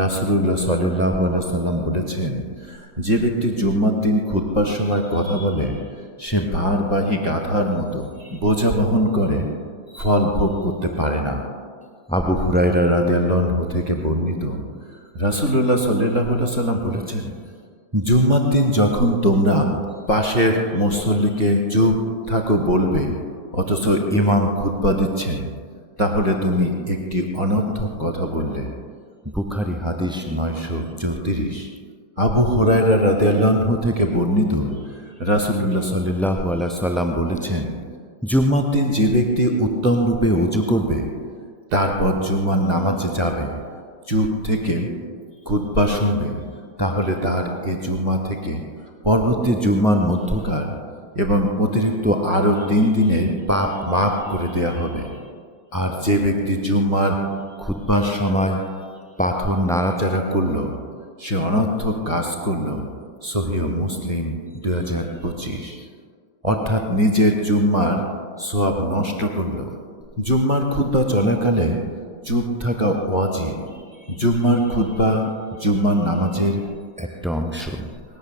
রাসূলুল্লাহ সাল্লাল্লাহু আলাইহি সাল্লাম বলেছেন, যে ব্যক্তি জুম্মার দিন খুতবার সময় কথা বলে সে ভারবাহী গাধার মতো বোঝা বহন করে ফল ভোগ করতে পারে না। আবু হুরায়রা রাদিয়াল্লাহু আনহু থেকে বর্ণিত, রাসূলুল্লাহ সাল্লাল্লাহু আলাইহি সাল্লাম বলেছেন, জুম্মার দিন যখন তোমরা পাশের মুসল্লিকে চুপ থাকো বলবে অথচ ইমাম খুতবা দিচ্ছেন, তাহলে তুমি একটি অনর্থক কথা বললে। বুখারী হাদিস 934। আবু হুরায়রা রাদিয়াল্লাহু আনহু থেকে বর্ণিত, রাসূলুল্লাহ সাল্লাল্লাহু আলাইহি সাল্লাম বলেছেন, জুম্মার দিন যে ব্যক্তি উত্তম রূপে ওযু করবে তারপর জুম্মার নামাজে যাবে, চুপ থেকে খুতবা শুনবে, তাহলে তার এ জুম্মা থেকে পরবর্তী জুম্মার মধ্যকার এবং অতিরিক্ত আরও 3 দিনের পাপ মাফ করে দেওয়া হবে। আর যে ব্যক্তি জুম্মার খুতবার সময় পাথর নাড়াচাড়া করল সে অনর্থক কাজ করল। সহিহ মুসলিম 2025। অর্থাৎ নিজের জুম্মার সওয়াব নষ্ট করল। জুম্মার খুতবা চলাকালে চুপ থাকা ওয়াজিব। জুম্মার খুতবা জুম্মার নামাজের একটা অংশ।